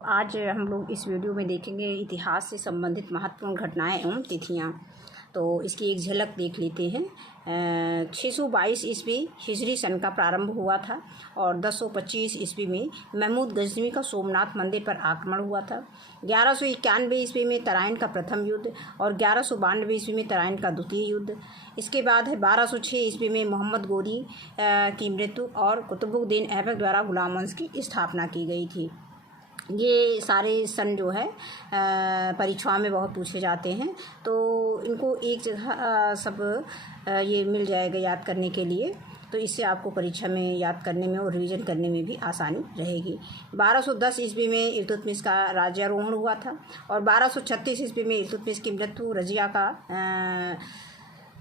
आज हम लोग इस वीडियो में देखेंगे इतिहास से संबंधित महत्वपूर्ण घटनाएं एवं तिथियां। तो इसकी एक झलक देख लेते हैं। 622 ईस्वी हिजरी सन का प्रारंभ हुआ था और 1025 ईस्वी में महमूद गजनवी का सोमनाथ मंदिर पर आक्रमण हुआ था। 1191 ईस्वी में तराइन का प्रथम युद्ध और 1192 ईस्वी में तराइन का द्वितीय युद्ध। इसके बाद है 1206 ईस्वी में मोहम्मद गोरी की मृत्यु और कुतुबुद्दीन ऐबक द्वारा गुलाम वंश की स्थापना की गई थी। ये सारे सन जो है परीक्षाओं में बहुत पूछे जाते हैं, तो इनको एक जगह सब ये मिल जाएगा याद करने के लिए, तो इससे आपको परीक्षा में याद करने में और रिवीजन करने में भी आसानी रहेगी। 1210 ईस्वी में इल्तुतमिश का राज्यारोहण हुआ था और 1236 ईस्वी में इल्तुतमिश की मृत्यु, रजिया का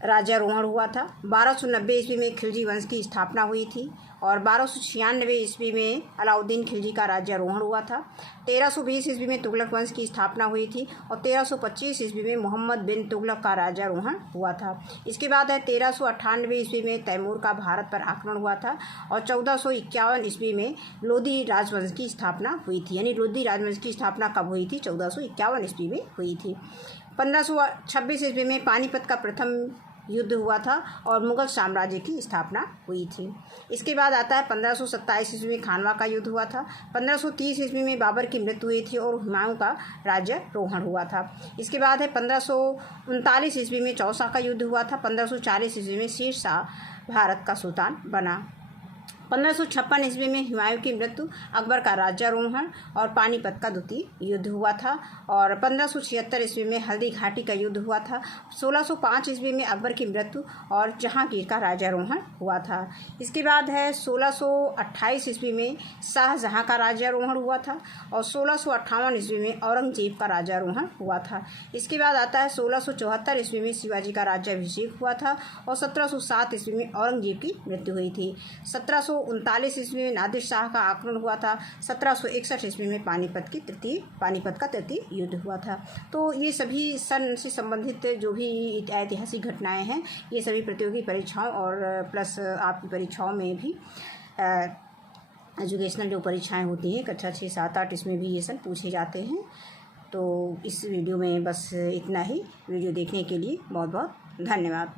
राज्यारोहण हुआ था। 1290 ईस्वी में खिलजी वंश की स्थापना हुई थी और 1296 ईस्वी में अलाउद्दीन खिलजी का राज्यारोहण हुआ था। 1320 ईस्वी में तुगलक वंश की स्थापना हुई थी और 1325 ईस्वी में मोहम्मद बिन तुगलक का राज्यारोहण हुआ था। इसके बाद है 1398 ईस्वी में तैमूर का भारत पर आक्रमण हुआ था और 1451 ईस्वी में लोधी राजवंश की स्थापना हुई थी। यानी लोधी राजवंश की स्थापना कब हुई थी? 1451 ईस्वी में हुई थी। 1526 ईस्वी में पानीपत का प्रथम युद्ध हुआ था और मुगल साम्राज्य की स्थापना हुई थी। इसके बाद आता है 1527 ईस्वी में खानवा का युद्ध हुआ था। 1530 ईस्वी में बाबर की मृत्यु हुई थी और हुमायूं का राज्यारोहण हुआ था। इसके बाद है 1539 ईस्वी में चौसा का युद्ध हुआ था। 1540 ईस्वी में शेर शाह भारत का सुल्तान बना। 1556 ईस्वी में हुमायूं की मृत्यु, अकबर का राज्यारोहण और पानीपत का द्वितीय युद्ध हुआ था और 1576 ईस्वी में हल्दी घाटी का युद्ध हुआ था। 1605 ईस्वी में अकबर की मृत्यु और जहांगीर का राज्यारोहण हुआ था। इसके बाद है 1628 ईस्वी में शाहजहां का राज्यारोहण हुआ था और 1658 ईस्वी में औरंगजेब का राज्यारोहण हुआ था। इसके बाद आता है 1674 ईस्वी में शिवाजी का राज्याभिषेक हुआ था और 1707 ईस्वी में औरंगजेब की मृत्यु हुई थी। 1739 ईस्वी में नादिर शाह का आक्रमण हुआ था। 1761 ईस्वी में पानीपत का तृतीय युद्ध हुआ था। तो ये सभी सन से संबंधित जो भी ऐतिहासिक घटनाएं हैं, ये सभी प्रतियोगी परीक्षाओं और प्लस आपकी परीक्षाओं में भी एजुकेशनल जो परीक्षाएं होती हैं कक्षा 6, 7, 8, इसमें भी ये सन पूछे जाते हैं। तो इस वीडियो में बस इतना ही। वीडियो देखने के लिए बहुत बहुत धन्यवाद।